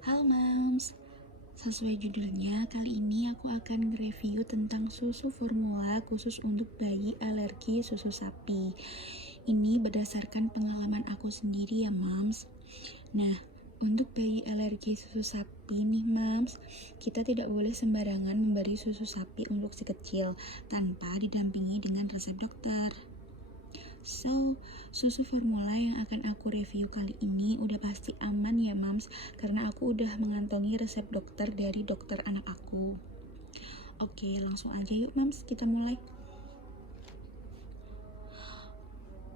Halo Mams, sesuai judulnya, kali ini aku akan nge-review tentang susu formula khusus untuk bayi alergi susu sapi. Ini berdasarkan pengalaman aku sendiri ya Mams. Nah, untuk bayi alergi susu sapi nih Mams, kita tidak boleh sembarangan memberi susu sapi untuk si kecil tanpa didampingi dengan resep dokter. So, susu formula yang akan aku review kali ini udah pasti aman ya Mams, karena aku udah mengantongi resep dokter dari dokter anak aku. Oke, langsung aja yuk Mams, kita mulai.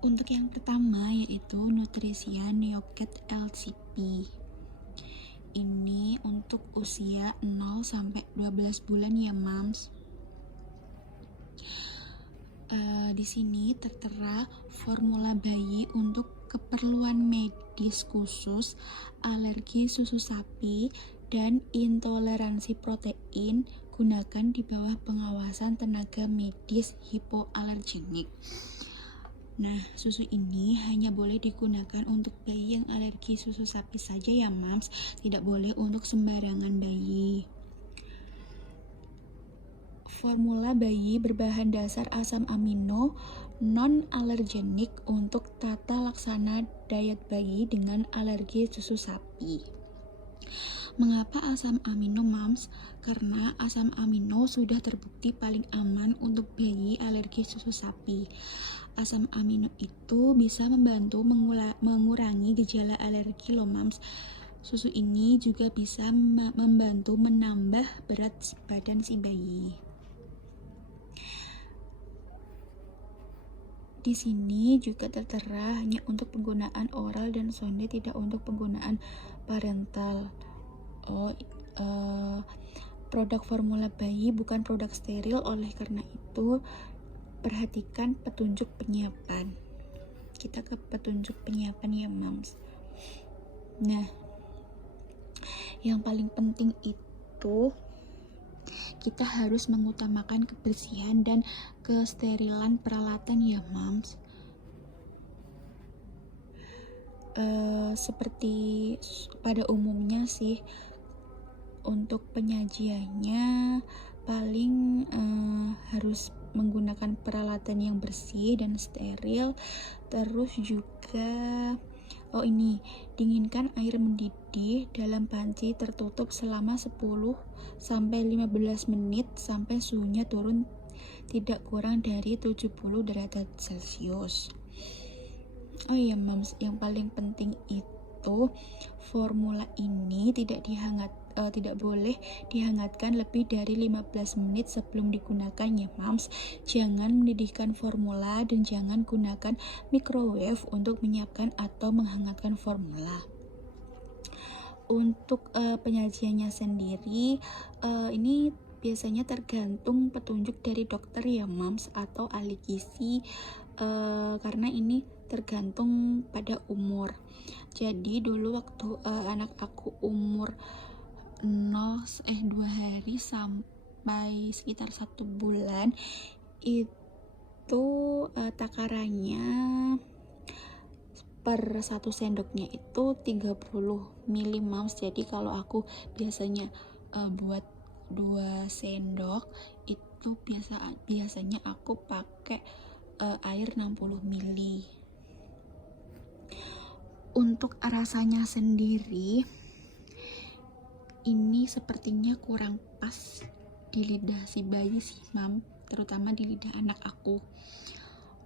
Untuk yang pertama yaitu Nutrisia Neocat LCP. Ini untuk usia 0-12 bulan ya Mams. Di sini tertera formula bayi untuk keperluan medis khusus, alergi susu sapi, dan intoleransi protein. Gunakan di bawah pengawasan tenaga medis hipoalergenik. Nah, susu ini hanya boleh digunakan untuk bayi yang alergi susu sapi saja ya Mams, tidak boleh untuk sembarangan bayi. Formula bayi berbahan dasar asam amino non-alergenik untuk tata laksana diet bayi dengan alergi susu sapi. Mengapa asam amino Mams? Karena asam amino sudah terbukti paling aman untuk bayi alergi susu sapi. Asam amino itu bisa membantu mengurangi gejala alergi loh Mams. Susu ini juga bisa membantu menambah berat badan si bayi. Di sini juga tertera hanya untuk penggunaan oral dan sonde, tidak untuk penggunaan parental. Produk formula bayi bukan produk steril, oleh karena itu perhatikan petunjuk penyiapan. Kita ke petunjuk penyiapan ya Mams. Nah, yang paling penting itu kita harus mengutamakan kebersihan dan kesterilan peralatan ya Mams. Seperti pada umumnya sih, untuk penyajiannya paling harus menggunakan peralatan yang bersih dan steril. Terus juga dinginkan air mendidih dalam panci tertutup selama 10-15 menit sampai suhunya turun tidak kurang dari 70 derajat Celcius. Oh iya Mams, yang paling penting itu formula ini tidak boleh dihangatkan lebih dari 15 menit sebelum digunakan ya Mams. Jangan mendidihkan formula dan jangan gunakan microwave untuk menyiapkan atau menghangatkan formula. Untuk penyajiannya sendiri, ini biasanya tergantung petunjuk dari dokter ya Mams atau ahli gizi, karena ini tergantung pada umur. Jadi dulu waktu anak aku umur 2 hari sampai sekitar 1 bulan itu takarannya per 1 sendoknya itu 30 ml Mams. Jadi kalau aku biasanya buat 2 sendok itu biasanya aku pakai air 60 ml. Untuk rasanya sendiri ini sepertinya kurang pas di lidah si bayi sih Mam, terutama di lidah anak aku.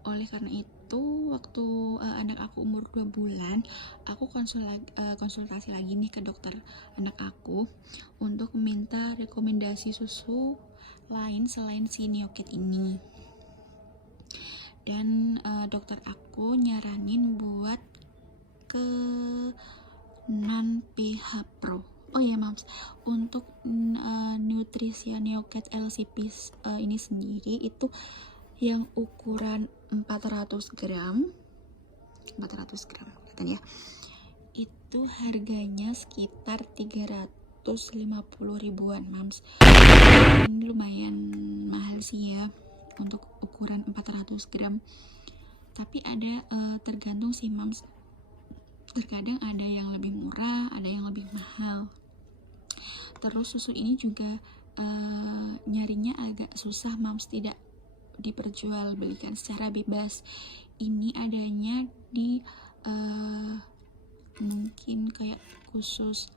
Oleh karena itu waktu anak aku umur 2 bulan, aku konsultasi lagi nih ke dokter anak aku untuk meminta rekomendasi susu lain selain si Neocat ini. Dan dokter aku nyaranin buat ke non PH Pro. Oh ya Mams, untuk Nutrisia Neocat LCP ini sendiri itu yang ukuran 400 gram kan ya, itu harganya sekitar 350 ribuan Mams. Ini lumayan mahal sih ya untuk ukuran 400 gram, tapi ada tergantung sih Mams, terkadang ada yang lebih murah, ada yang lebih mahal. Terus susu ini juga nyarinya agak susah mams, tidak diperjualbelikan secara bebas. Ini adanya di mungkin kayak khusus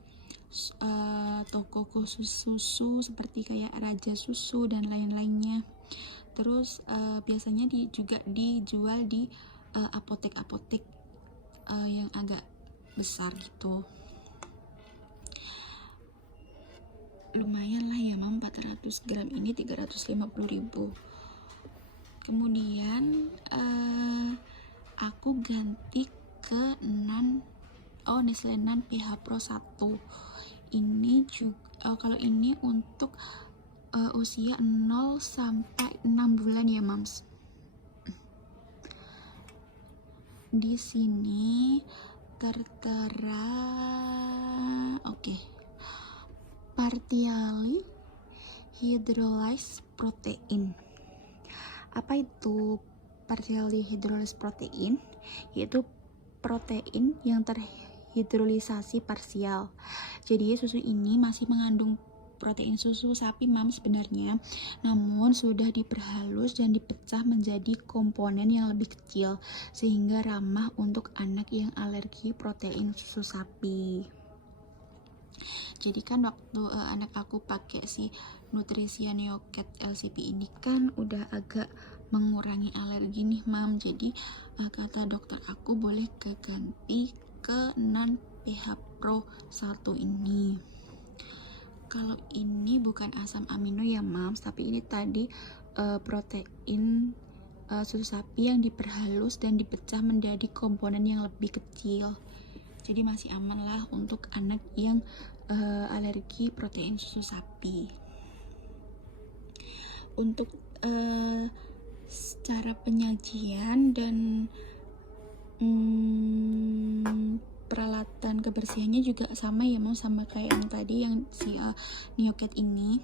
toko khusus susu seperti kayak Raja Susu dan lain-lainnya. Terus biasanya juga dijual di apotek-apotek yang agak besar gitu. Lumayan lah ya mam, 400 gram ini 350.000. Kemudian aku ganti ke Nestle Nan PH Pro 1. Ini juga kalau ini untuk usia 0 sampai 6 bulan ya mams. Di sini tertera partially hydrolyzed protein. Apa itu partially hydrolyzed protein? Yaitu protein yang terhidrolisasi parsial. Jadi susu ini masih mengandung protein susu sapi mam sebenarnya, namun sudah diperhalus dan dipecah menjadi komponen yang lebih kecil sehingga ramah untuk anak yang alergi protein susu sapi. Jadi kan waktu anak aku pakai si Nutrisia Neocat LCP ini kan udah agak mengurangi alergi nih mam. Jadi kata dokter aku boleh ganti ke Nan PH Pro 1 ini. Kalau ini bukan asam amino ya mams, tapi ini tadi protein susu sapi yang diperhalus dan dipecah menjadi komponen yang lebih kecil. Jadi masih aman lah untuk anak yang alergi protein susu sapi. Untuk cara penyajian dan peralatan kebersihannya juga sama ya mau, sama kayak yang tadi yang si Neocat ini.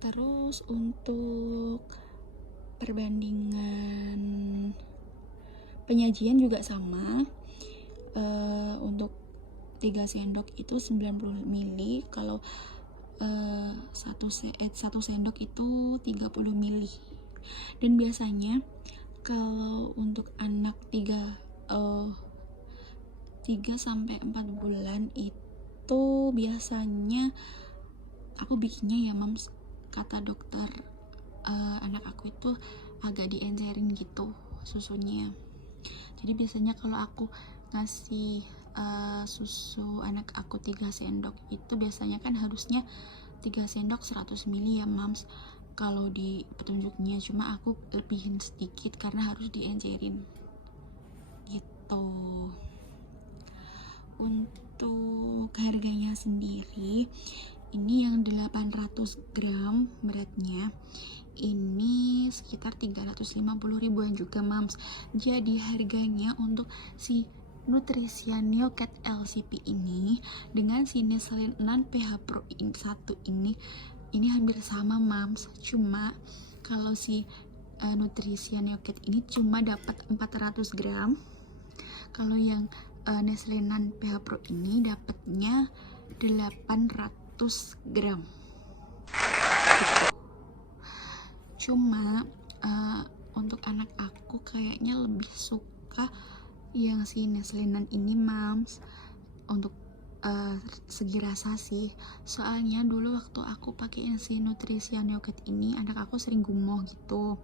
Terus untuk perbandingan penyajian juga sama. Untuk 3 sendok itu 90 ml, kalau 1 sendok itu 30 ml. Dan biasanya kalau untuk anak 3 sampai 4 bulan itu biasanya aku bikinnya ya mams, kata dokter anak aku itu agak diencerin gitu susunya. Jadi biasanya kalau aku ngasih susu anak aku 3 sendok itu biasanya kan harusnya 3 sendok 100 ml ya mams kalau di petunjuknya, cuma aku lebihin sedikit karena harus diencerin gitu. Untuk harganya sendiri ini yang 800 gram beratnya ini sekitar 350.000-an juga mams. Jadi harganya untuk si Nutrisia Neocat LCP ini dengan si Nestle Nan PH Pro 1 ini hampir sama mams. Cuma kalau si Nutrisia Neocat ini cuma dapat 400 gram. Kalau yang Nestle Nan PH Pro ini dapatnya 800 gram. Cuma untuk anak aku kayaknya lebih suka yang si Nestle Nan ini mams, untuk segi rasa sih. Soalnya dulu waktu aku pakai si Nutrisia Neocat ini anak aku sering gumoh gitu.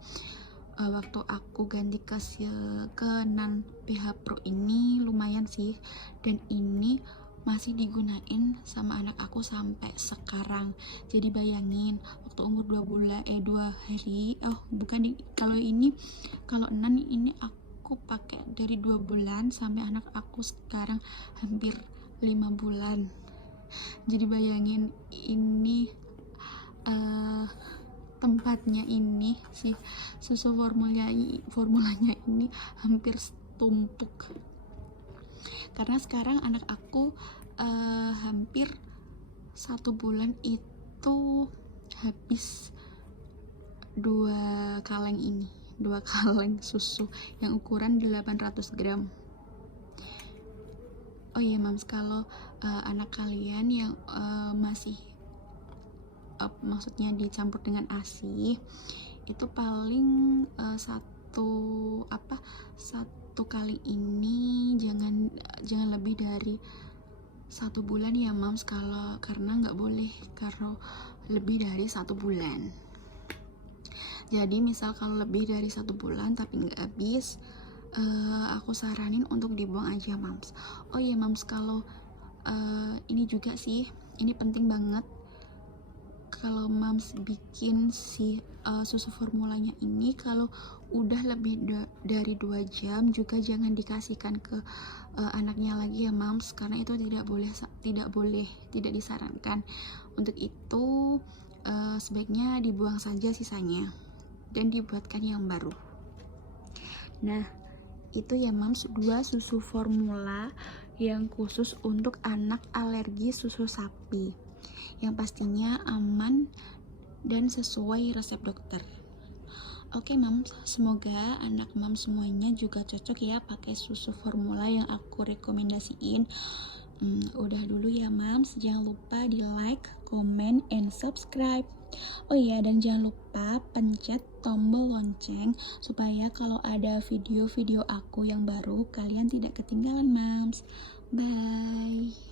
Waktu aku ganti ke Nan PH Pro ini lumayan sih, dan ini masih digunain sama anak aku sampai sekarang. Jadi bayangin waktu umur 2 hari, kalau Nan ini aku pakai dari 2 bulan sampai anak aku sekarang hampir 5 bulan. Jadi bayangin ini tempatnya ini si susu formulanya ini hampir setumpuk. Karena sekarang anak aku hampir 1 bulan itu habis 2 kaleng susu yang ukuran 800 gram. Oh Oh iya Mams, kalau anak kalian yang masih maksudnya dicampur dengan ASI, itu paling satu kali ini jangan lebih dari 1 bulan ya Mams, karena nggak boleh kalau lebih dari 1 bulan. Jadi misal kalau lebih dari 1 bulan tapi nggak habis, aku saranin untuk dibuang aja Mams. Oh iya Mams, kalau ini juga sih, ini penting banget. Kalau Mams bikin si susu formulanya ini, kalau udah lebih dari 2 jam juga jangan dikasihkan ke anaknya lagi ya Mams, karena itu tidak disarankan. Untuk itu sebaiknya dibuang saja sisanya dan dibuatkan yang baru. Nah, itu ya Mams, 2 susu formula yang khusus untuk anak alergi susu sapi, yang pastinya aman dan sesuai resep dokter. Oke Mams, semoga anak Mams semuanya juga cocok ya pakai susu formula yang aku rekomendasiin. Udah dulu ya Mams, jangan lupa di like, comment, and subscribe. Oh iya, dan jangan lupa pencet tombol lonceng supaya kalau ada video-video aku yang baru kalian tidak ketinggalan Mams. Bye.